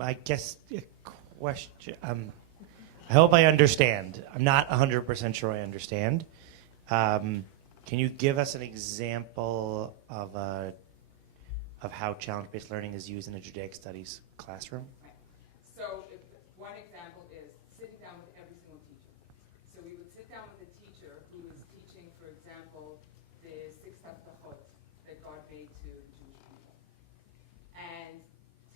I guess a question. I hope I understand. I'm not 100% sure I understand. Can you give us an example of how challenge-based learning is used in a Judaic studies classroom? Right. So one example is sitting down with every single teacher. So we would sit down with a teacher who was teaching, for example, the six Haftachot that God made to the Jewish people. And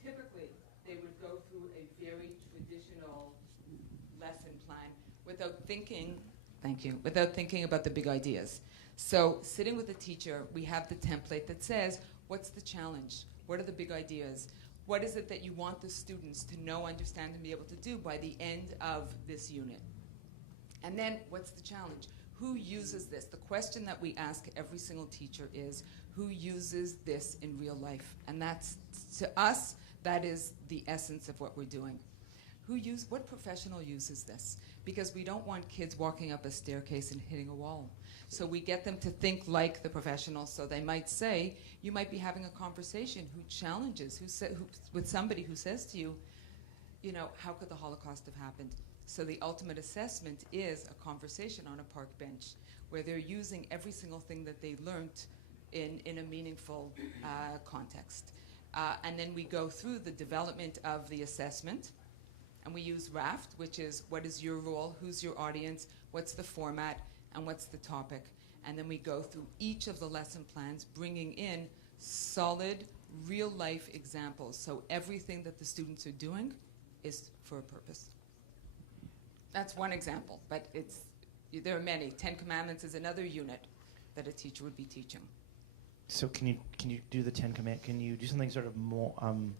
typically, they would go through a very traditional lesson plan without thinking about the big ideas. So sitting with the teacher, we have the template that says, what's the challenge? What are the big ideas? What is it that you want the students to know, understand, and be able to do by the end of this unit? And then, what's the challenge? Who uses this? The question that we ask every single teacher is, who uses this in real life? And that's, to us, that is the essence of what we're doing. What professional uses this? Because we don't want kids walking up a staircase and hitting a wall. So we get them to think like the professionals. So they might say, you might be having a conversation with somebody who says to you, how could the Holocaust have happened? So the ultimate assessment is a conversation on a park bench where they're using every single thing that they learned in a meaningful context. And then we go through the development of the assessment. And we use RAFT, which is what is your role, who's your audience, what's the format, and what's the topic. And then we go through each of the lesson plans, bringing in solid, real-life examples. So everything that the students are doing is for a purpose. That's one example, but there are many. 10 Commandments is another unit that a teacher would be teaching. So can you do the 10 Commandments? Can you do something sort of more? I'm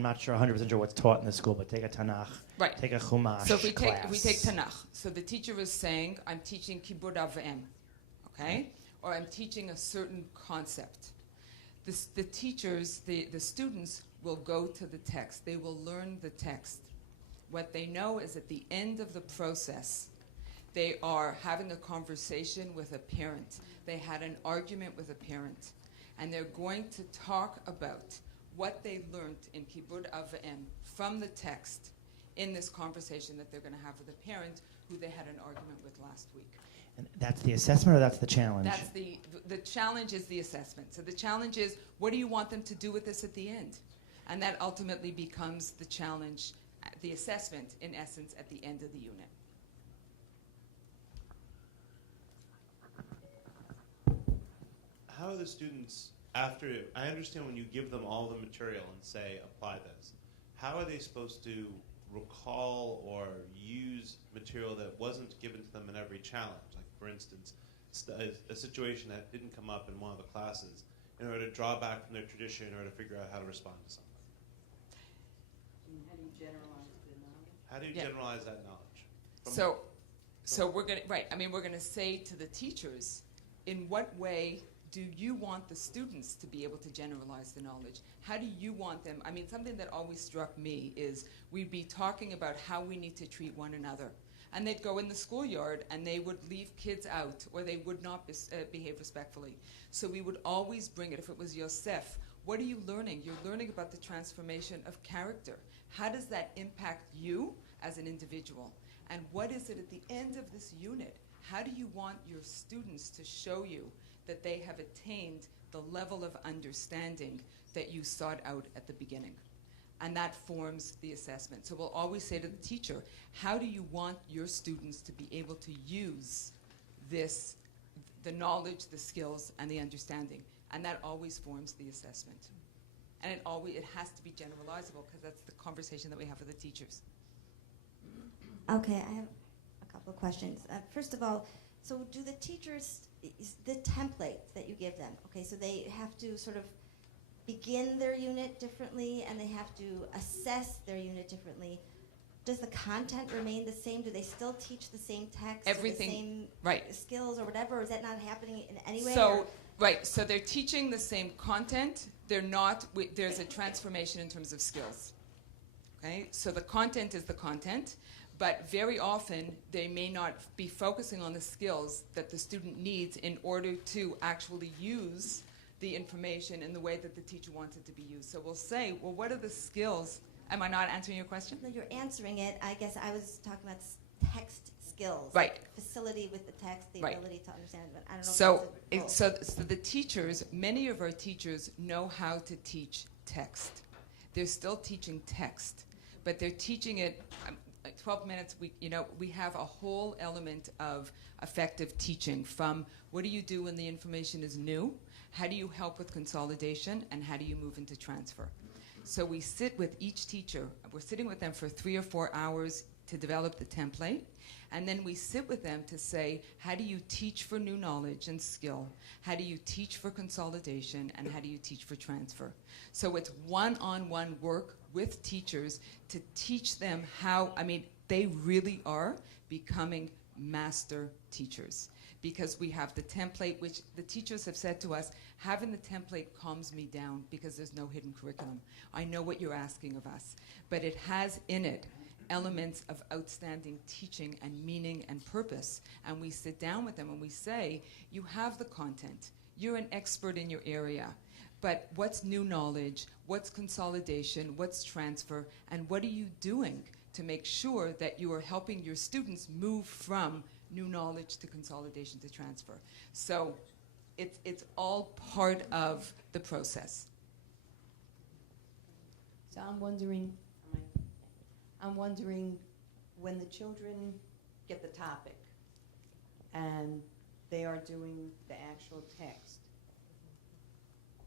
not sure 100% sure what's taught in the school, but take a Tanakh, right. Take a Chumash So if we class. take Tanakh, so the teacher is saying, I'm teaching Kibud Av V'Em, okay? Or I'm teaching a certain concept. The teachers, the students will go to the text. They will learn the text. What they know is at the end of the process, they are having a conversation with a parent. They had an argument with a parent. And they're going to talk about what they learned in Kibud Av V'Em from the text in this conversation that they're going to have with a parent who they had an argument with last week. And that's the assessment, or that's the challenge? That's the challenge is the assessment. So the challenge is, what do you want them to do with this at the end? And that ultimately becomes the challenge, the assessment, in essence, at the end of the unit. How are the students, after, I understand when you give them all the material and say, apply this, how are they supposed to recall or use material that wasn't given to them in every challenge? Like, for instance, a situation that didn't come up in one of the classes, in order to draw back from their tradition in order to figure out how to respond to something. How do you generalize the knowledge? How do you generalize that knowledge? So we're going to say to the teachers, in what way do you want the students to be able to generalize the knowledge? How do you want them? I mean, something that always struck me is we'd be talking about how we need to treat one another. And they'd go in the schoolyard and they would leave kids out, or they would not behave respectfully. So we would always bring it. If it was Yosef, what are you learning? You're learning about the transformation of character. How does that impact you as an individual? And what is it at the end of this unit? How do you want your students to show you that they have attained the level of understanding that you sought out at the beginning? And that forms the assessment. So we'll always say to the teacher, how do you want your students to be able to use this, the knowledge, the skills, and the understanding? And that always forms the assessment. And it has to be generalizable, because that's the conversation that we have with the teachers. Okay, I have a couple of questions. First of all, so do the teachers, the template that you give them, okay, so they have to sort of begin their unit differently and they have to assess their unit differently. Does the content remain the same? Do they still teach the same text, everything, the same right. skills or whatever, or is that not happening in any way? So they're teaching the same content. They're not, there's a transformation in terms of skills. Okay, so the content is the content, but very often they may not be focusing on the skills that the student needs in order to actually use the information in the way that the teacher wants it to be used. So we'll say, well, what are the skills? Am I not answering your question? No, you're answering it. I guess I was talking about text skills. Right. Like facility with the text, the Right. ability to understand it, but I don't know So, if that's a goal. so the teachers, many of our teachers know how to teach text. They're still teaching text, but they're teaching it. 12 minutes. We have a whole element of effective teaching. From what do you do when the information is new? How do you help with consolidation? And how do you move into transfer? So we sit with each teacher. We're sitting with them for 3 or 4 hours to develop the template. And then we sit with them to say, how do you teach for new knowledge and skill? How do you teach for consolidation? And how do you teach for transfer? So it's one-on-one work with teachers to teach them how, they really are becoming master teachers. Because we have the template, which the teachers have said to us, having the template calms me down because there's no hidden curriculum. I know what you're asking of us, but it has in it elements of outstanding teaching and meaning and purpose. And we sit down with them and we say, you have the content. You're an expert in your area. But what's new knowledge? What's consolidation? What's transfer? And what are you doing to make sure that you are helping your students move from new knowledge to consolidation to transfer? So it's all part of the process. So I'm wondering when the children get the topic and they are doing the actual text,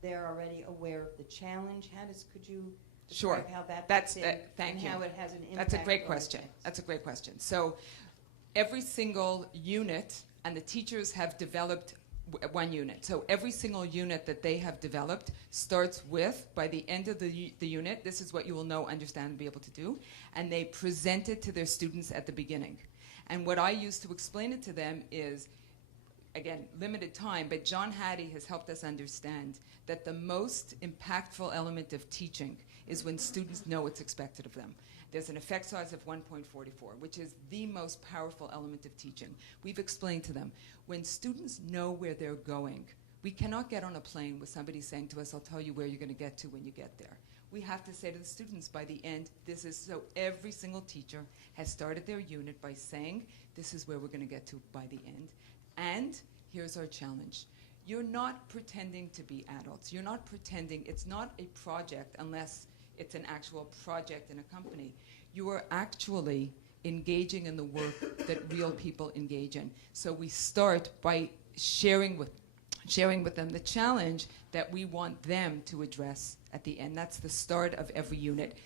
they're already aware of the challenge. Could you describe how that fits in Thank you. how it has an impact? That's a great on the question. text? That's a great question. So every single unit, and the teachers have developed one unit. So every single unit that they have developed starts with, by the end of the unit, this is what you will know, understand, and be able to do, and they present it to their students at the beginning. And what I use to explain it to them is, again, limited time, but John Hattie has helped us understand that the most impactful element of teaching is when students know what's expected of them. There's an effect size of 1.44, which is the most powerful element of teaching. We've explained to them, when students know where they're going, we cannot get on a plane with somebody saying to us, I'll tell you where you're going to get to when you get there. We have to say to the students by the end, this is, so every single teacher has started their unit by saying, this is where we're going to get to by the end. And here's our challenge. You're not pretending to be adults. You're not pretending. It's not a project unless it's an actual project in a company. You are actually engaging in the work that real people engage in. So we start by sharing with them the challenge that we want them to address at the end. That's the start of every unit.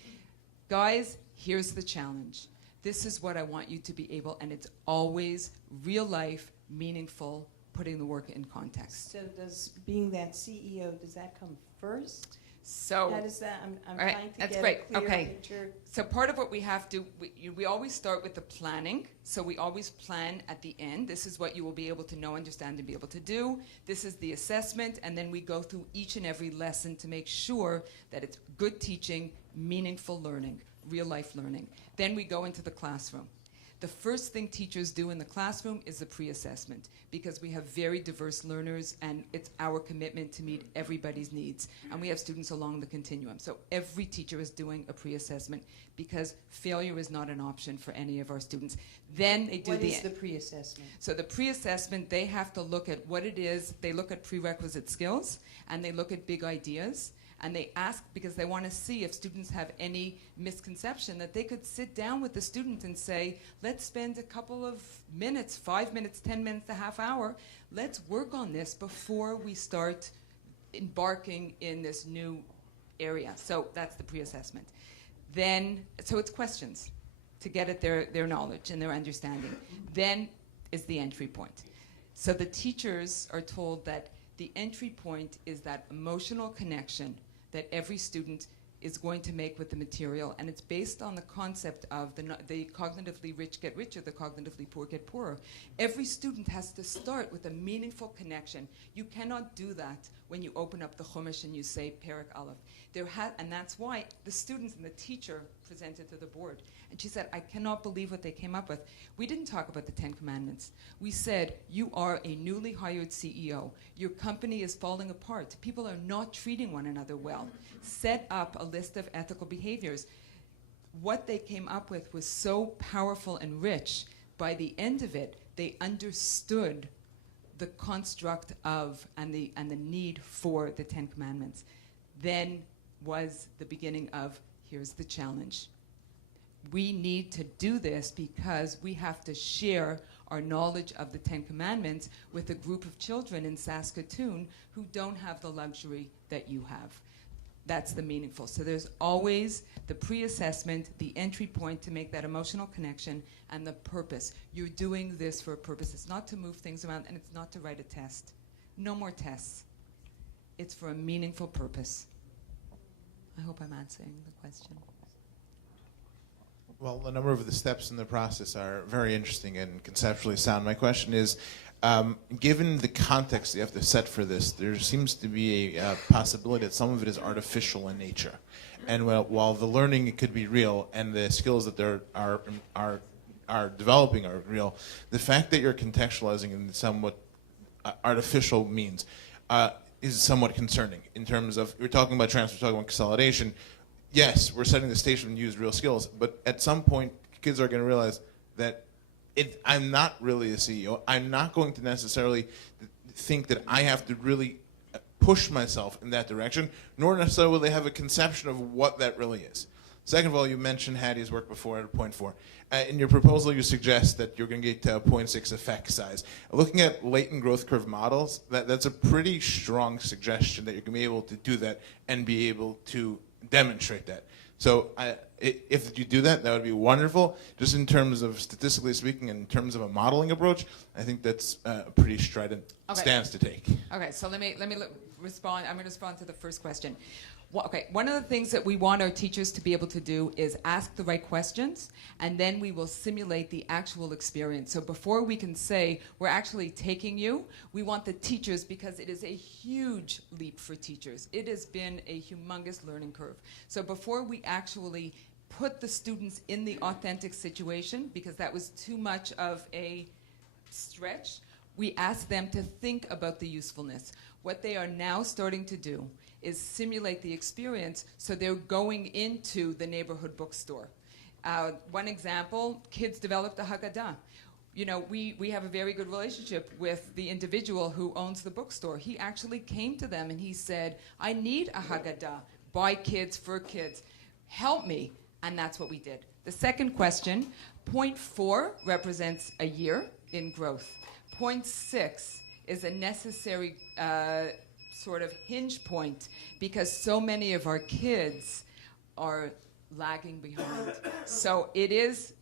Guys, here's the challenge. This is what I want you to be able, and it's always real life, meaningful, putting the work in context. So does being that CEO, does that come first? So How does that, I'm right, trying to that's get great. a clear Okay. picture. So part of what we have to, we always start with the planning. So we always plan at the end. This is what you will be able to know, understand, and be able to do. This is the assessment. And then we go through each and every lesson to make sure that it's good teaching, meaningful learning, real life learning. Then we go into the classroom. The first thing teachers do in the classroom is the pre-assessment, because we have very diverse learners and it's our commitment to meet everybody's needs. And we have students along the continuum. So every teacher is doing a pre-assessment because failure is not an option for any of our students. Then they do What is the pre-assessment? So the pre-assessment, they have to look at what it is. They look at prerequisite skills and they look at big ideas. And they ask, because they want to see if students have any misconception, that they could sit down with the student and say, let's spend a couple of minutes, 5 minutes, 10 minutes, a half hour. Let's work on this before we start embarking in this new area. So that's the pre-assessment. Then, so it's questions to get at their knowledge and their understanding. Then is the entry point. So the teachers are told that the entry point is that emotional connection that every student is going to make with the material, and it's based on the concept of the cognitively rich get richer, the cognitively poor get poorer. Every student has to start with a meaningful connection. You cannot do that when you open up the Chumash and you say Perek Aleph. And that's why the students and the teacher presented to the board. And she said, I cannot believe what they came up with. We didn't talk about the 10 Commandments. We said, you are a newly hired CEO. Your company is falling apart. People are not treating one another well. Set up a list of ethical behaviors. What they came up with was so powerful and rich. By the end of it, they understood the construct of and the need for the 10 Commandments. Then was the beginning of, here's the challenge. We need to do this because we have to share our knowledge of the 10 Commandments with a group of children in Saskatoon who don't have the luxury that you have. That's the meaningful. So there's always the pre-assessment, the entry point to make that emotional connection, and the purpose. You're doing this for a purpose. It's not to move things around, and it's not to write a test. No more tests. It's for a meaningful purpose. I hope I'm answering the question. Well, a number of the steps in the process are very interesting and conceptually sound. My question is, given the context you have to set for this, there seems to be a possibility that some of it is artificial in nature. And while the learning could be real and the skills that are developing are real, the fact that you're contextualizing in somewhat artificial means is somewhat concerning in terms of, we're talking about transfer, we're talking about consolidation. Yes, we're setting the stage and use real skills, but at some point, kids are going to realize that I'm not really a CEO. I'm not going to necessarily think that I have to really push myself in that direction, nor necessarily will they have a conception of what that really is. Second of all, you mentioned Hattie's work before at 0.4. In your proposal, you suggest that you're going to get to a 0.6 effect size. Looking at latent growth curve models, that's a pretty strong suggestion that you're going to be able to do that and be able to demonstrate that. So if you do that, that would be wonderful. Just in terms of statistically speaking, in terms of a modeling approach, I think that's a pretty strident stance to take. Okay, so let me respond. I'm going to respond to the first question. One of the things that we want our teachers to be able to do is ask the right questions, and then we will simulate the actual experience. So before we can say, we're actually taking you, we want the teachers, because it is a huge leap for teachers. It has been a humongous learning curve. So before we actually put the students in the authentic situation, because that was too much of a stretch, we ask them to think about the usefulness. What they are now starting to do is simulate the experience, so they're going into the neighborhood bookstore. One example, kids developed a Haggadah. You know, we have a very good relationship with the individual who owns the bookstore. He actually came to them and he said, I need a Haggadah by kids, for kids. Help me. And that's what we did. The second question, 0.4 represents a year in growth. 0.6 is a necessary sort of hinge point, because so many of our kids are lagging behind. So it is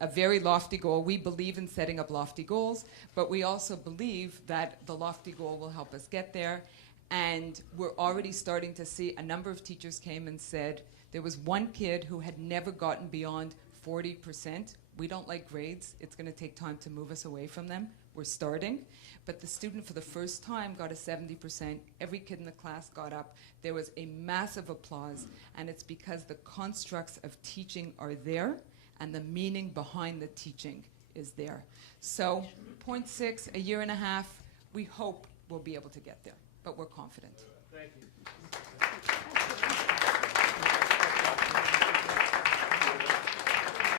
a very lofty goal. We believe in setting up lofty goals, but we also believe that the lofty goal will help us get there. And we're already starting to see a number of teachers came and said, there was one kid who had never gotten beyond 40%. We don't like grades. It's going to take time to move us away from them. We're starting. But the student for the first time got a 70%. Every kid in the class got up. There was a massive applause, and it's because the constructs of teaching are there and the meaning behind the teaching is there. So 0.6, a year and a half, we hope we'll be able to get there, but we're confident. Thank you.